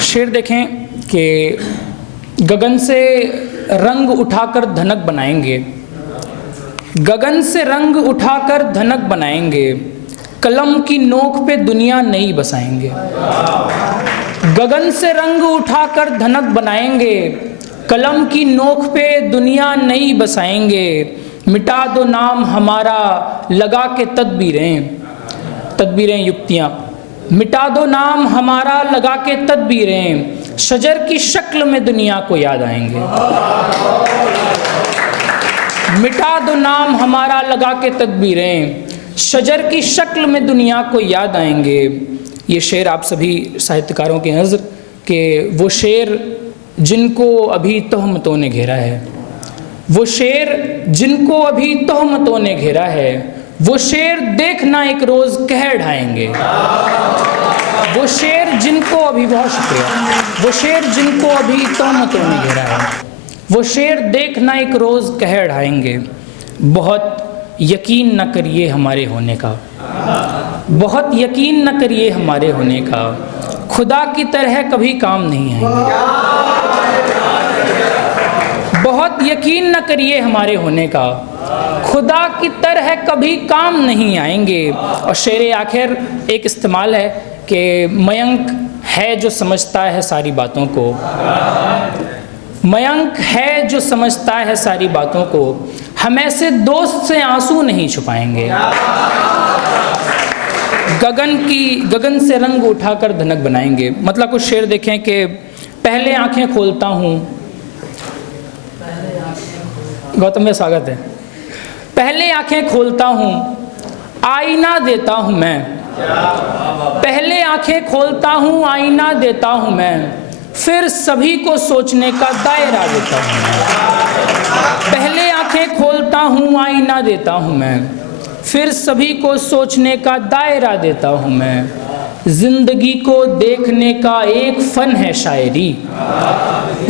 शेर देखें कि गगन से रंग उठाकर धनक बनाएंगे, गगन से रंग उठाकर धनक बनाएंगे, कलम की नोक पे दुनिया नई बसाएंगे। गगन से रंग उठाकर धनक बनाएंगे, कलम की नोक पे दुनिया नई बसाएंगे। मिटा दो नाम हमारा लगा के तदबीरें युक्तियाँ, मिटा दो नाम हमारा लगा के तदबीरें, शजर की शक्ल में दुनिया को याद आएंगे। मिटा दो नाम हमारा लगा के तदबीरें, शजर की शक्ल में दुनिया को याद आएंगे। ये शेर आप सभी साहित्यकारों की नज़र के वो शेर जिनको अभी तोहमतों ने घेरा है, वो शेर जिनको अभी तोहमतों ने घेरा है, वो शेर देखना एक रोज़ कह ढाएंगे। वो शेर जिनको अभी, बहुत शुक्रिया, वो शेर जिनको अभी तोहमतों ने घेरा है, वो शेर देखना एक रोज़ कह ढाएंगे। बहुत यकीन न करिए हमारे होने का, बहुत यकीन न करिए हमारे होने का, खुदा की तरह कभी काम नहीं आएंगे। बहुत यकीन न करिए हमारे होने का, खुदा की तरह कभी काम नहीं आएंगे। और शेर आखिर एक इस्तेमाल है कि मयंक है जो समझता है सारी बातों को, मयंक है जो समझता है सारी बातों को, हम ऐसे दोस्त से आंसू नहीं छुपाएंगे। गगन से रंग उठाकर धनक बनाएंगे। मतलब कुछ शेर देखें कि पहले आंखें खोलता हूँ, गौतम में स्वागत है। पहले आंखें खोलता हूँ आईना देता हूँ मैं, पहले आंखें खोलता हूँ आईना देता हूँ मैं, फिर सभी को सोचने का दायरा देता हूँ मैं। पहले आंखें खोलता हूँ आईना देता हूँ मैं, फिर सभी को सोचने का दायरा देता हूँ मैं। जिंदगी को देखने का एक फ़न है शायरी,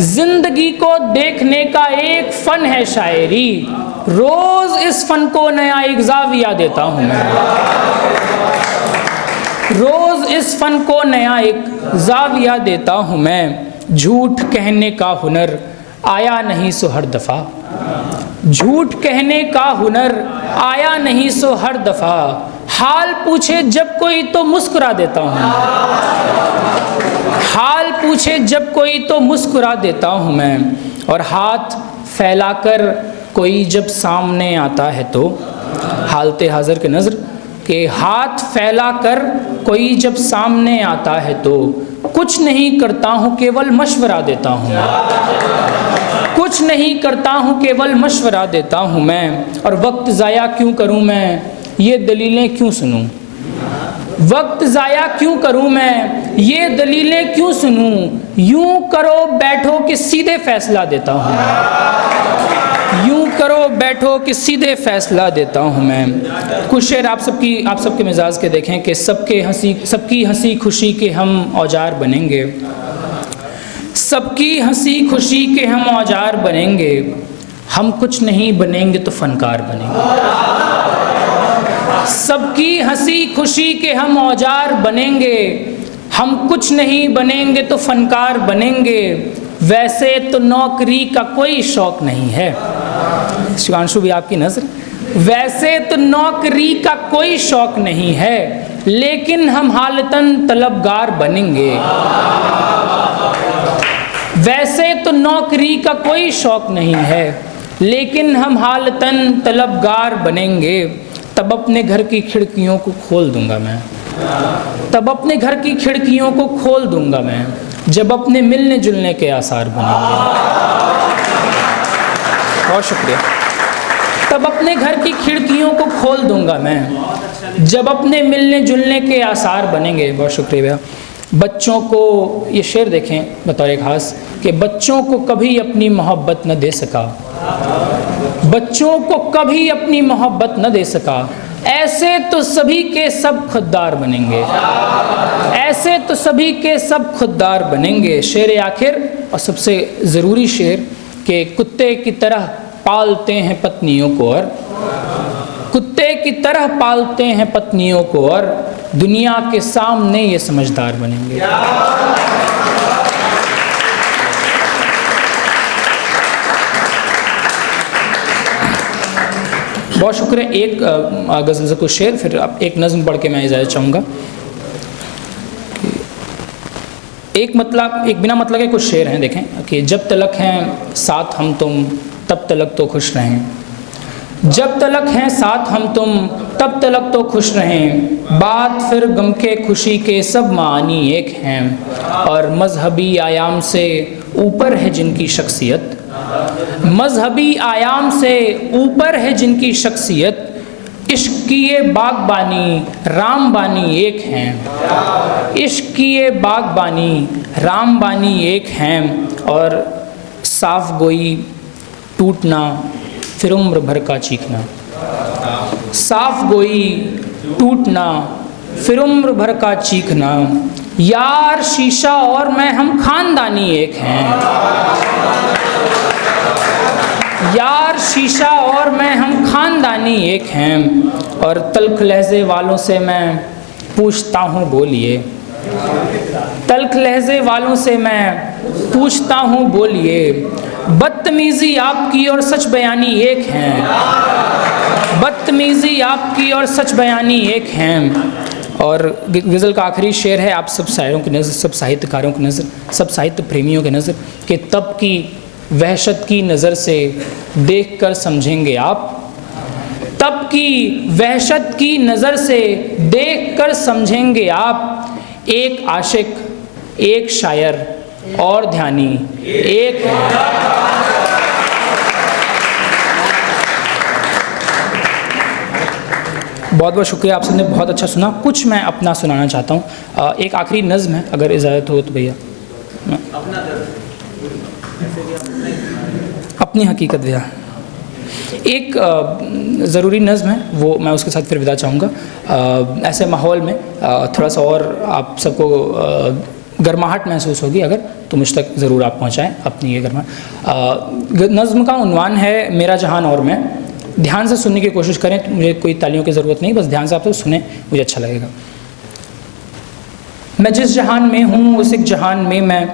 जिंदगी को देखने का एक फ़न है शायरी, रोज़ इस फ़न को नया एक ज़ाविया देता हूँ मैं। रोज़ इस फ़न को नया एक ज़ाविया देता हूँ मैं। झूठ कहने का हुनर आया नहीं सो हर दफ़ा, झूठ कहने का हुनर आया नहीं सो हर दफ़ा, हाल पूछे जब कोई तो मुस्कुरा देता हूँ, हाल पूछे जब कोई तो मुस्कुरा देता हूँ मैं। और हाथ फैलाकर कोई जब सामने आता है तो, हालते हाज़िर के नज़र के हाथ फैलाकर कोई जब सामने आता है तो, कुछ नहीं करता हूँ केवल मशवरा देता हूँ, कुछ नहीं करता हूँ केवल मशवरा देता हूँ मैं। और वक्त ज़ाया क्यों करूँ मैं, ये दलीलें क्यों सुनूं, वक्त ज़ाया क्यों करूं मैं, ये दलीलें क्यों सुनूं, यूं करो बैठो कि सीधे फैसला देता हूं, यूं करो बैठो कि सीधे फैसला देता हूं मैं। कुछ शेर आप सबके मिजाज के देखें कि सबकी हंसी खुशी के हम औजार बनेंगे, सबकी हंसी खुशी के हम औजार बनेंगे, हम कुछ नहीं बनेंगे तो फनकार बनेंगे। सबकी हंसी खुशी के हम औजार बनेंगे, हम कुछ नहीं बनेंगे तो फनकार बनेंगे। वैसे तो नौकरी का कोई शौक नहीं है, शिवांशु भी आपकी नज़र, वैसे तो नौकरी का कोई शौक नहीं है, लेकिन हम हालतन तलबगार बनेंगे। वैसे तो नौकरी का कोई शौक नहीं है, लेकिन हम हालतन तलबगार बनेंगे। तब अपने घर की खिड़कियों को खोल दूंगा मैं, तब अपने घर की खिड़कियों को खोल दूंगा मैं, जब अपने मिलने जुलने के आसार बनेंगे। बहुत शुक्रिया। तब अपने घर की खिड़कियों को खोल दूंगा मैं, जब अपने मिलने जुलने के आसार बनेंगे। बहुत शुक्रिया भैया। बच्चों को, ये शेर देखें बतौर खास कि बच्चों को कभी अपनी मोहब्बत न दे सका, बच्चों को कभी अपनी मोहब्बत न दे सका, ऐसे तो सभी के सब खुददार बनेंगे, ऐसे तो सभी के सब खुददार बनेंगे। शेर आखिर और सबसे ज़रूरी शेर कि कुत्ते की तरह पालते हैं पत्नियों को, और कुत्ते की तरह पालते हैं पत्नियों को, और दुनिया के सामने ये समझदार बनेंगे। बहुत शुक्रिया। एक गज़ल से कुछ शेर, फिर अब एक नज़्म पढ़ के मैं इजाज़त चाहूँगा। एक बिना मतलब के कुछ शेर हैं, देखें कि जब तलक हैं साथ हम तुम तब तलक तो खुश रहें, जब तलक हैं साथ हम तुम तब तलक तो खुश रहें, बात फिर गम के खुशी के सब मानी एक हैं, और मजहबी आयाम से ऊपर है जिनकी शख्सियत, मजहबी आयाम से ऊपर है जिनकी शख्सियत, इश्क की ये बागबानी रामबानी एक हैं, इश्क की ये बागबानी रामबानी एक हैं, और साफ गोई टूटना फिर उम्र भर का चीखना, साफ गोई टूटना फिर उम्र भर का चीखना, यार शीशा और मैं हम खानदानी एक हैं, यार शीशा और मैं हम खानदानी एक हैं, और तल्ख लहजे वालों से मैं पूछता हूँ बोलिए, तल्ख लहजे वालों से मैं पूछता हूँ बोलिए, बदतमीज़ी आपकी और सच बयानी एक हैं, बदतमीज़ी आपकी और सच बयानी एक हैं। और गज़ल का आखिरी शेर है आप सब शायरों की नज़र, सब साहित्यकारों की नज़र, सब साहित्य प्रेमियों की नज़र, कि तब की वहशत की नज़र से देख कर समझेंगे आप, तब की वहशत की नज़र से देख कर समझेंगे आप, एक आशिक एक शायर और ध्यानी एक है। बहुत बहुत शुक्रिया, आप सबने बहुत अच्छा सुना। कुछ मैं अपना सुनाना चाहता हूँ, एक आखिरी नज़्म है, अगर इजाज़त हो तो भैया। अपनी हकीकत भैया, एक ज़रूरी नज़्म है, वो मैं उसके साथ फिर विदा चाहूँगा। ऐसे माहौल में थोड़ा सा और आप सबको गर्माहट महसूस होगी अगर, तो मुझ तक ज़रूर आप पहुँचाएँ अपनी ये गर्माहट। नज़्म का उन्वान है मेरा जहान और मैं। ध्यान से सुनने की कोशिश करें, तो मुझे कोई तालियों की ज़रूरत नहीं, बस ध्यान से आप तो सुने, मुझे अच्छा लगेगा। मैं जिस जहान में हूँ उस एक जहान में मैं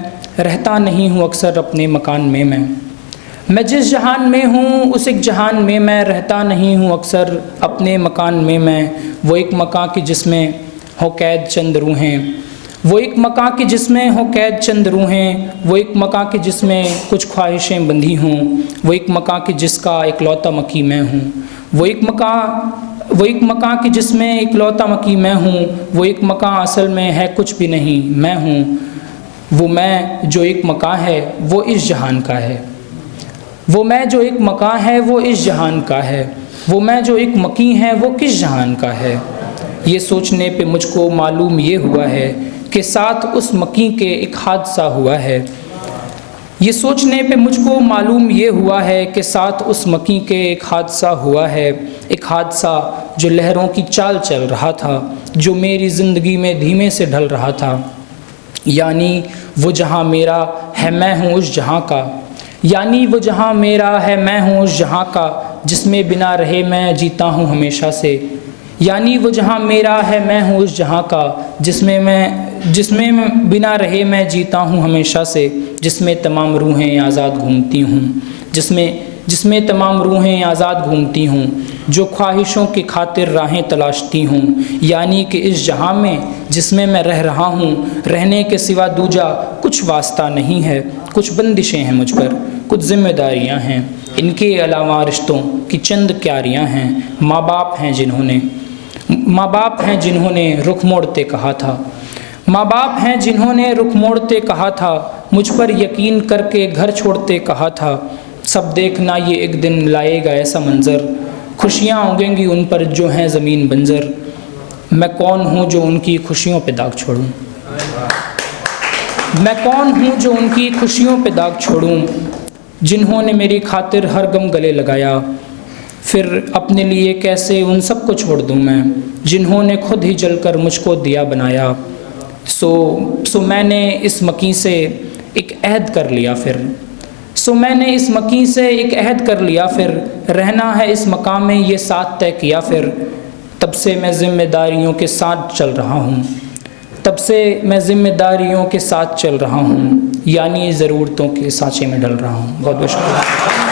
रहता नहीं हूँ अक्सर अपने मकान में मैं जिस जहान में हूँ उस एक जहान में मैं रहता नहीं हूँ अक्सर अपने मकान में मैं, वो एक मकान की जिसमें हो कैद चंद रूहें, वो एक मकान की जिसमें हो कैद चंद रूहें, वो एक मकान की जिसमें कुछ ख्वाहिशें बंधी हों, वो एक मकान की जिसका इकलौता मकी मैं हूँ, वो एक मकान की जिसमें इकलौता मकी मैं हूँ, वो एक मकान असल में है कुछ भी नहीं मैं हूँ, वो मैं जो एक मकान है वो इस जहान का है, वो मैं जो एक मकान है वो इस जहान का है, वो मैं जो एक मकी है वो किस जहान का है। ये सोचने पे मुझको मालूम ये हुआ है कि साथ उस मकी के एक हादसा हुआ है, ये सोचने पे मुझको मालूम ये हुआ है कि साथ उस मकी के एक हादसा हुआ है, एक हादसा जो लहरों की चाल चल रहा था, जो मेरी ज़िंदगी में धीमे से ढल रहा था। यानी वो जहाँ मेरा है मैं हूँ उस जहाँ का, यानी वो जहाँ मेरा है मैं हूँ उस जहाँ का, जिसमें बिना रहे मैं जीता हूँ हमेशा से। यानी वो जहाँ मेरा है मैं हूँ उस जहाँ का, जिसमें बिना रहे मैं जीता हूँ हमेशा से, जिसमें तमाम रूहें आज़ाद घूमती हूँ, जिसमें तमाम रूहें आज़ाद घूमती हूँ, जो ख्वाहिशों की खातिर राहें तलाशती हूँ। यानी कि इस जहाँ में जिसमें मैं रह रहा हूँ, रहने के सिवा दूजा कुछ वास्ता नहीं है, कुछ बंदिशें हैं मुझ पर, कुछ जिम्मेदारियाँ हैं, इनके अलावा रिश्तों की चंद क्यारियाँ हैं। माँ बाप हैं जिन्होंने रुख मोड़ते कहा था, माँ बाप हैं जिन्होंने रुख मोड़ते कहा था, मुझ पर यकीन करके घर छोड़ते कहा था। सब देखना ये एक दिन लाएगा ऐसा मंज़र, खुशियाँ उगेंगी उन पर जो हैं ज़मीन बंजर। मैं कौन हूँ जो उनकी खुशियों पे दाग छोड़ूं, मैं कौन हूँ जो उनकी खुशियों पे दाग छोड़ूं, जिन्होंने मेरी खातिर हर गम गले लगाया, फिर अपने लिए कैसे उन सब को छोड़ दूँ मैं, जिन्होंने खुद ही जलकर मुझको दिया बनाया। सो मैंने इस मकी से एक अहद कर लिया मैंने इस मकी से एक अहद कर लिया, फिर रहना है इस मकाम में ये साथ तय किया, फिर तब से मैं ज़िम्मेदारियों के साथ चल रहा हूँ, तब से मैं ज़िम्मेदारियों के साथ चल रहा हूँ, यानी ज़रूरतों के सांचे में ढल रहा हूँ। बहुत बहुत शुक्रिया।